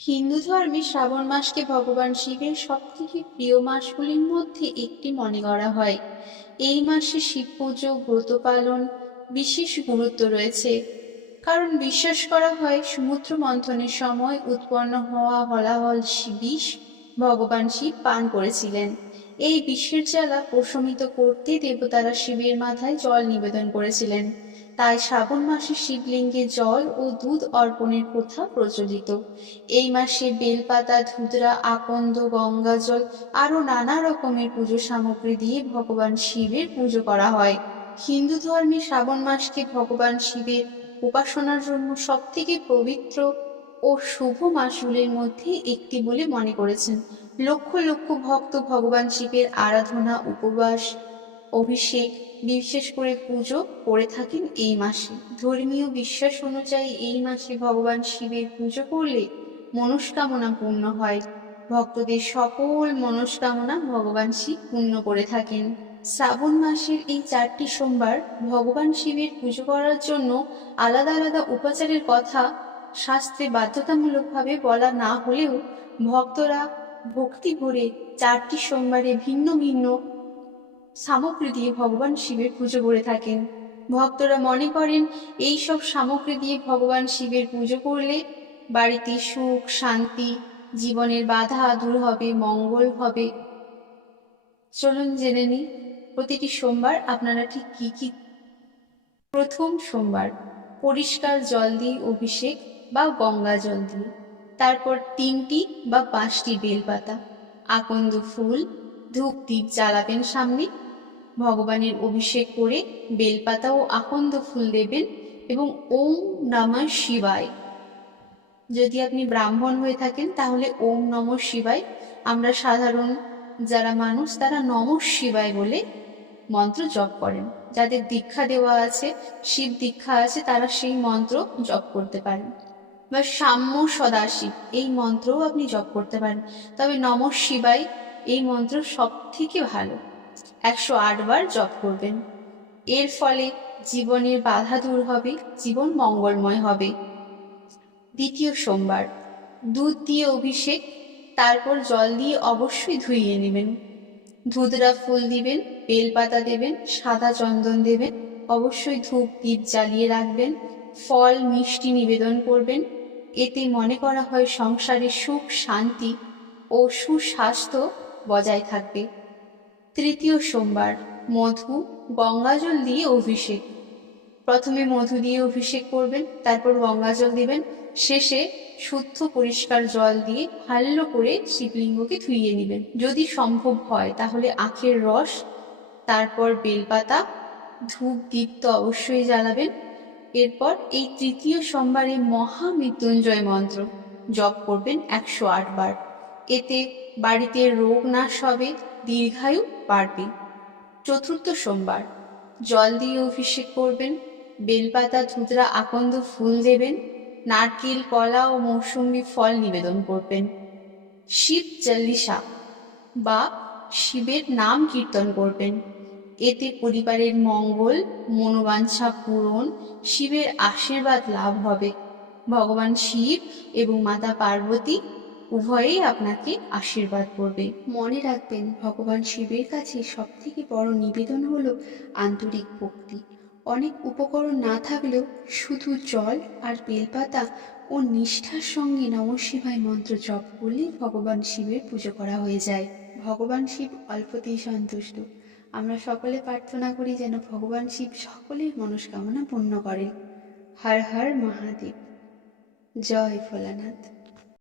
হিন্দু ধর্মে শ্রাবণ মাসকে ভগবান শিবের সবথেকে প্রিয় মাসগুলির মধ্যে একটি মনে করা হয়। এই মাসে শিব পুজো, ব্রত পালন বিশেষ গুরুত্ব রয়েছে। কারণ বিশ্বাস করা হয় সমুদ্র মন্থনের সময় উৎপন্ন হওয়া হলাহল বিষ ভগবান শিব পান করেছিলেন। এই বিষের জ্বালা প্রশমিত করতে দেবতারা শিবের মাথায় জল নিবেদন করেছিলেন। তাই শ্রাবণ মাসে শিবলিঙ্গে জল ও দুধ অর্পণের প্রথা প্রচলিত। এই মাসে বেলপাতা, ধুতরা, আকন্দ, গঙ্গাজল আরও নানা রকমের পুজো সামগ্রী দিয়ে ভগবান শিবের পুজো করা হয়। হিন্দু ধর্মে শ্রাবণ মাসকে ভগবান শিবের উপাসনার জন্য সবথেকে পবিত্র ও শুভ মাসগুলির মধ্যে একটি বলে মনে করেছেন। লক্ষ লক্ষ ভক্ত ভগবান শিবের আরাধনা, উপবাস, অভিষেক, বিশেষ করে পুজো করে থাকেন এই মাসে। ধর্মীয় বিশ্বাস অনুযায়ী এই মাসে ভগবান শিবের পুজো করলে মনস্কামনা পূর্ণ হয়। ভক্তদের সকল মনস্কামনা ভগবান শিব পূর্ণ করে থাকেন। শ্রাবণ মাসের এই 4টি সোমবার ভগবান শিবের পুজো করার জন্য আলাদা আলাদা উপাচারের কথা শাস্ত্রে বাধ্যতামূলকভাবে বলা না হলেও ভক্তরা ভক্তি ভরে 4টি সোমবারে ভিন্ন ভিন্ন সামগ্রী দিয়ে ভগবান শিবের পুজো করে থাকেন। ভক্তরা মনে করেন এই সব সামগ্রী দিয়ে ভগবান শিবের পুজো করলে বাড়িতে সুখ, শান্তি, জীবনের বাধা দূর হবে, মঙ্গল হবে। চলুন জেনে নিই প্রতিটি সোমবার আপনারা ঠিক কি কি। প্রথম সোমবার পরিষ্কার জল দিয়ে অভিষেক বা গঙ্গা জল দিয়ে, তারপর 3টি বা 5টি বেলপাতা, আকন্দ ফুল, ধূপ দ্বীপ জ্বালাবেন সামনে, ভগবানের অভিষেক করে বেলপাতা ও আকন্দ ফুল দেবেন এবং ওম নমঃ শিবায়। যদি আপনি ব্রাহ্মণ হয়ে থাকেন তাহলে ওম নমঃ শিবায়। আমরা সাধারণ যারা মানুষ তারা নমঃ শিবায় বলে মন্ত্র জপ করেন। যাদের দীক্ষা দেওয়া আছে, শিব দীক্ষা আছে, তারা সেই মন্ত্র জপ করতে পারেন। বা সাম্য সদাশিব এই মন্ত্রও আপনি জপ করতে পারেন। তবে নমঃ শিবায় এই মন্ত্র সব থেকে ভালো। 108 বার জপ করবেন। এর ফলে জীবনের বাধা দূর হবে, জীবন মঙ্গলময় হবে। দ্বিতীয় সোমবার দুধ দিয়ে অভিষেক, তারপর জল দিয়ে অবশ্যই ধুইয়ে নেবেন। ধুতরা ফুল দিবেন, বেলপাতা দেবেন, সাদা চন্দন দেবেন, অবশ্যই ধূপ দ্বীপ জ্বালিয়ে রাখবেন, ফল মিষ্টি নিবেদন করবেন। এতে মনে করা হয় সংসারে সুখ, শান্তি ও সুস্বাস্থ্য বজায় থাকবে। তৃতীয় সোমবার মধু, গঙ্গাজল দিয়ে অভিষেক। প্রথমে মধু দিয়ে অভিষেক করবেন, তারপর গঙ্গাজল দিবেন, শেষে শুদ্ধ পরিষ্কার জল দিয়ে ভালো করে শিবলিঙ্গকে ধুইয়ে নেবেন। যদি সম্ভব হয় তাহলে আখের রস, তারপর বেলপাতা, ধূপ দ্বীপ তো অবশ্যই জ্বালাবেন। এরপর এই তৃতীয় সোমবারে মহামৃত্যুঞ্জয় মন্ত্র জপ করবেন 108 বার। এতে বাড়িতে রোগ নাশ হবে, দীর্ঘায়ু বাড়বে। চতুর্থ সোমবার জল দিয়ে অভিষেক করবেন, বেলপাতা, ধুতরা, আকন্দ ফুল দেবেন, নারকেল, কলা ও মৌসুমী ফল নিবেদন করবেন। শিব চল্লিশা বা শিবের নাম কীর্তন করবেন। এতে পরিবারের মঙ্গল, মনোবাঞ্ছা পূরণ, শিবের আশীর্বাদ লাভ হবে। ভগবান শিব এবং মাতা পার্বতী উভয়েই আপনাকে আশীর্বাদ করবে। মনে রাখবেন, ভগবান শিবের কাছে সবথেকে বড় নিবেদন হলো আন্তরিক ভক্তি। অনেক উপকরণ না থাকলেও শুধু জল আর বেলপাতা ও নিষ্ঠার সঙ্গে নমঃ শিবায় মন্ত্র জপ করলে ভগবান শিবের পুজো করা হয়ে যায়। ভগবান শিব অল্পতেই সন্তুষ্ট। আমরা সকলে প্রার্থনা করি যেন ভগবান শিব সকলের মনস্কামনা পূর্ণ করেন। হর হর মহাদেব। জয় ভোলানাথ।